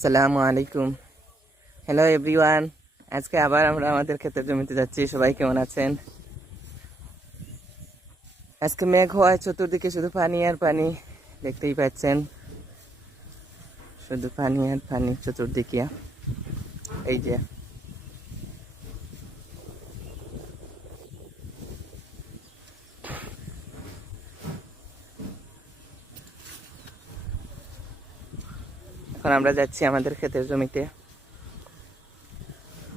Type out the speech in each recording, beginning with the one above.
আসসালামু আলাইকুম। Hello everyone, আজকে আবার আমরা আমাদের ক্ষেতের জমিতে যাচ্ছি। সবাই কেমন আছেন? আজকে মেঘ হওয়ায় চতুর্দিকে শুধু পানি আর পানি, দেখতেই পাচ্ছেন, শুধু পানি আর পানি চতুর্দিকে। এই যে এখন আমরা যাচ্ছি আমাদের ক্ষেতের জমিতে।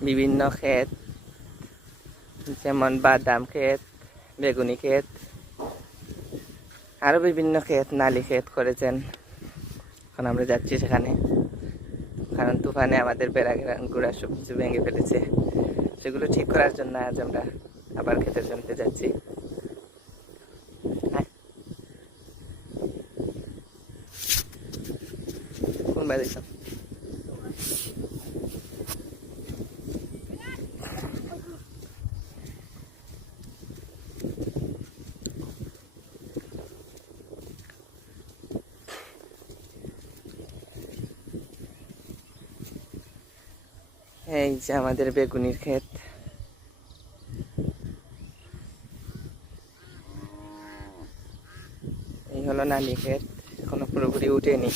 বিভিন্ন ক্ষেত, যেমন বাদাম ক্ষেত, বেগুনি ক্ষেত, আরো বিভিন্ন ক্ষেত, নালি ক্ষেত করেছেন। এখন আমরা যাচ্ছি সেখানে, কারণ তুফানে আমাদের বেড়া গুড়া সব কিছু ভেঙে ফেলেছে। সেগুলো ঠিক করার জন্য আজ আমরা আবার ক্ষেতের জমিতে যাচ্ছি। কোন বাড়ি? এই যে আমাদের বেগুনির ক্ষেত। এই হলো নালি ক্ষেত, এখনো পুরোপুরি উঠেনি।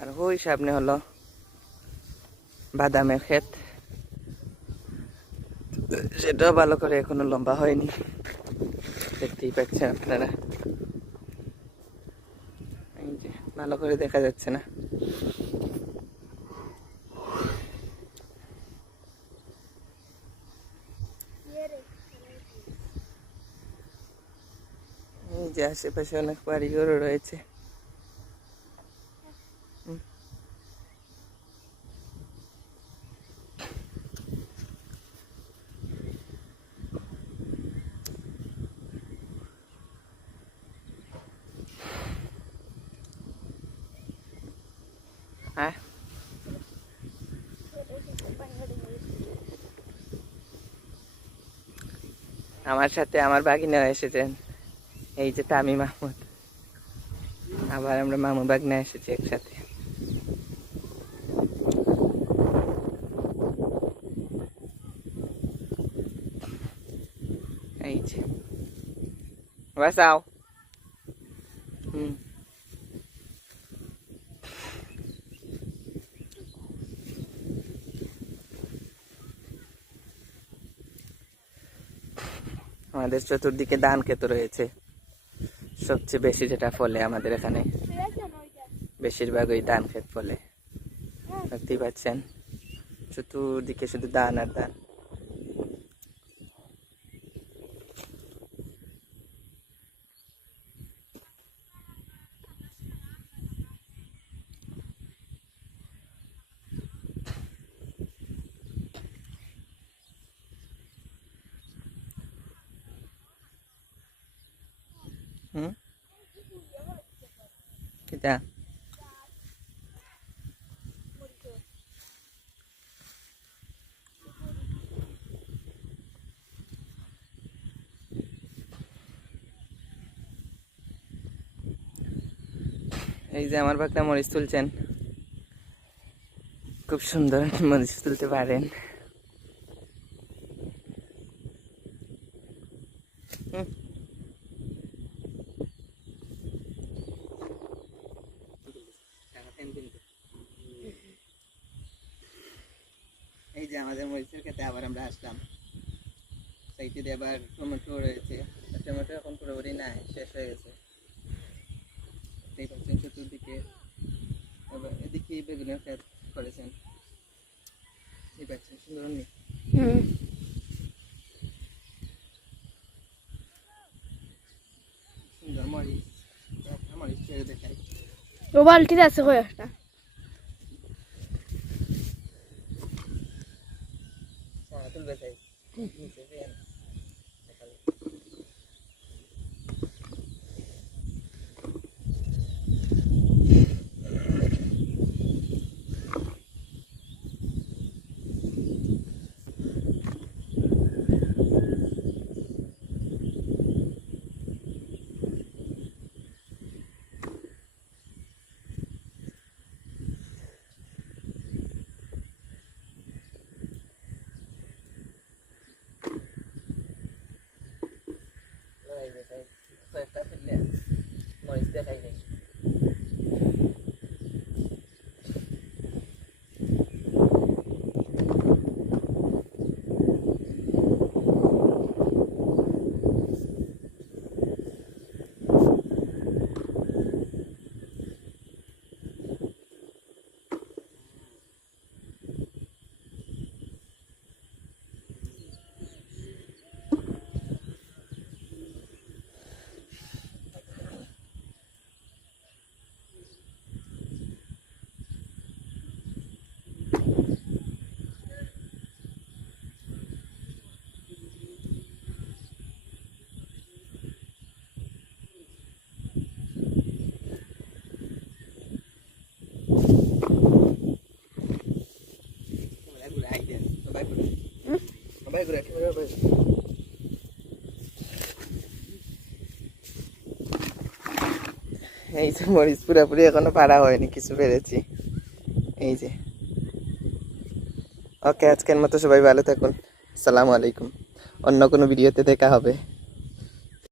আর ওই সামনে হলো বাদামের ক্ষেত, সেটাও ভালো করে এখনো লম্বা হয়নি, দেখতেই পাচ্ছেন আপনারা। এই যে ভালো করে দেখা যাচ্ছে না। এই যে আশেপাশে অনেক বাড়িঘরও রয়েছে। হ্যাঁ, আমার সাথে আমার বাগিনারা এসেছেন। এই যে তামি মাহমুদ, আবার আমরা মামু বাগনা এসেছি একসাথে। এই যে বাসাও। আমাদের চতুর্দিকে ধান ক্ষেত রয়েছে, সবচেয়ে বেশি যেটা ফলে আমাদের এখানে, বেশিরভাগ ওই ধান ক্ষেত ফলে। দেখতেই পাচ্ছেন চতুর্দিকে শুধু ধান আর ধান। কিটা এই যে আমার বাগনা মরিচ তুলছেন, খুব সুন্দর মরিচ তুলতে পারেন। এই যে আমাদের মরিচের ক্ষেতে আবার আমরা আসলাম। সাইডে আবার টমেটো রয়েছে, টমেটো এখন পুরোপুরি নাই, শেষ হয়ে গেছে। দেখতেই পাচ্ছেন চতুর্দিকে। এদিকে বেগুনের ক্ষেত করেছেন, দেখতেই পাচ্ছেন সুন্দর নেই। সুন্দর মরিচ, মরিচ ছেড়ে দেখাই। ও বালতিতে আছে কয়েকটা। তুলবে চাই দেখাই নাই। এই যে মরিচ পুরোপুরি এখনো পাড়া হয়নি, কিছু পেরেছি। এই যে ওকে, আজকের মতো সবাই ভালো থাকুন। আসসালামু আলাইকুম। অন্য কোনো ভিডিওতে দেখা হবে।